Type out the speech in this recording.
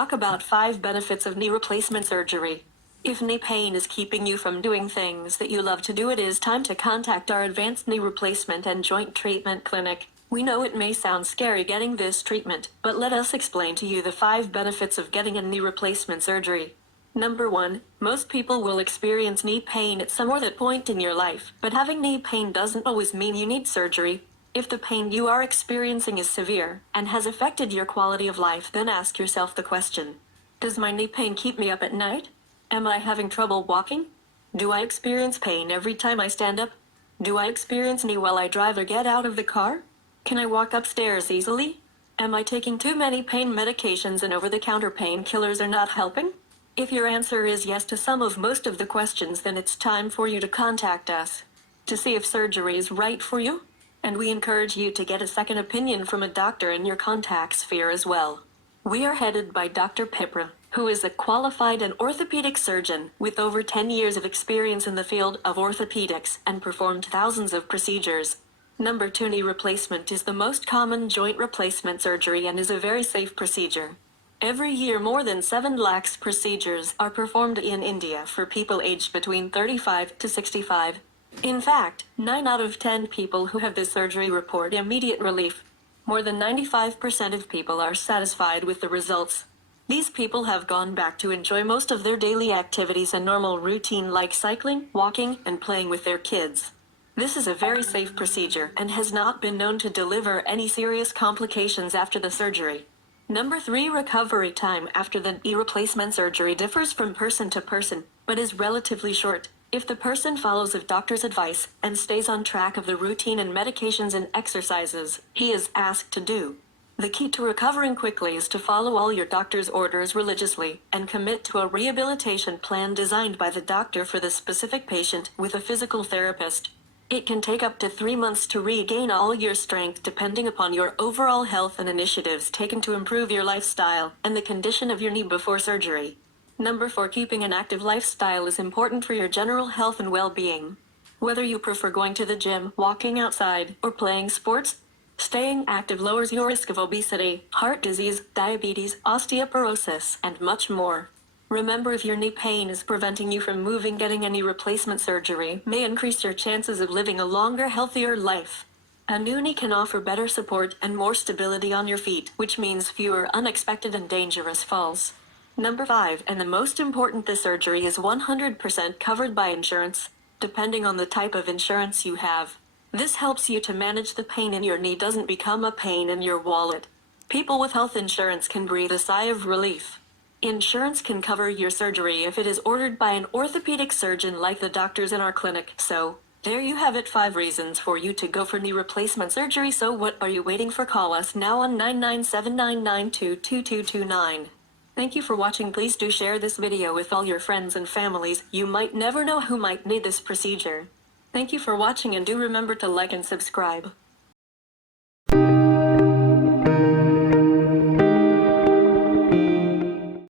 talk about 5 benefits of knee replacement surgery. If knee pain is keeping you from doing things that you love to do, it is time to contact our Advanced Knee Replacement and Joint Treatment Clinic. We know it may sound scary getting this treatment, but let us explain to you the 5 benefits of getting a knee replacement surgery. Number 1, most people will experience knee pain at some other point in your life, but having knee pain doesn't always mean you need surgery. If the pain you are experiencing is severe and has affected your quality of life, then ask yourself the question: does my knee pain keep me up at night? Am I having trouble walking? Do I experience pain every time I stand up? Do I experience knee while I drive or get out of the car? Can I walk upstairs easily? Am I taking too many pain medications and over-the-counter painkillers are not helping? If your answer is yes to some of most of the questions, then it's time for you to contact us to see if surgery is right for you. And we encourage you to get a second opinion from a doctor in your contact sphere as well. We are headed by Dr. Pipra, who is a qualified and orthopedic surgeon with over 10 years of experience in the field of orthopedics and performed thousands of procedures. Number 2, knee replacement is the most common joint replacement surgery and is a very safe procedure. Every year, more than 7 lakhs procedures are performed in India for people aged between 35 to 65. In fact, 9 out of 10 people who have this surgery report immediate relief. More than 95% of people are satisfied with the results. These people have gone back to enjoy most of their daily activities and normal routine like cycling, walking, and playing with their kids. This is a very safe procedure and has not been known to deliver any serious complications after the surgery. Number 3, recovery time after the knee replacement surgery differs from person to person, but is relatively short. If the person follows a doctor's advice and stays on track of the routine and medications and exercises he is asked to do. The key to recovering quickly is to follow all your doctor's orders religiously and commit to a rehabilitation plan designed by the doctor for the specific patient with a physical therapist. It can take up to 3 months to regain all your strength depending upon your overall health and initiatives taken to improve your lifestyle and the condition of your knee before surgery. Number 4, keeping an active lifestyle is important for your general health and well-being. Whether you prefer going to the gym, walking outside, or playing sports, staying active lowers your risk of obesity, heart disease, diabetes, osteoporosis, and much more. Remember, if your knee pain is preventing you from moving, getting a knee replacement surgery may increase your chances of living a longer, healthier life. A new knee can offer better support and more stability on your feet, which means fewer unexpected and dangerous falls. Number 5, and the most important, the surgery is 100% covered by insurance, depending on the type of insurance you have. This helps you to manage the pain in your knee doesn't become a pain in your wallet. People with health insurance can breathe a sigh of relief. Insurance can cover your surgery if it is ordered by an orthopedic surgeon like the doctors in our clinic. So, there you have it, 5 reasons for you to go for knee replacement surgery. So what are you waiting for? Call us now on 997-992-2229. Thank you for watching. Please do share this video with all your friends and families. You might never know who might need this procedure. Thank you for watching, and do remember to like and subscribe.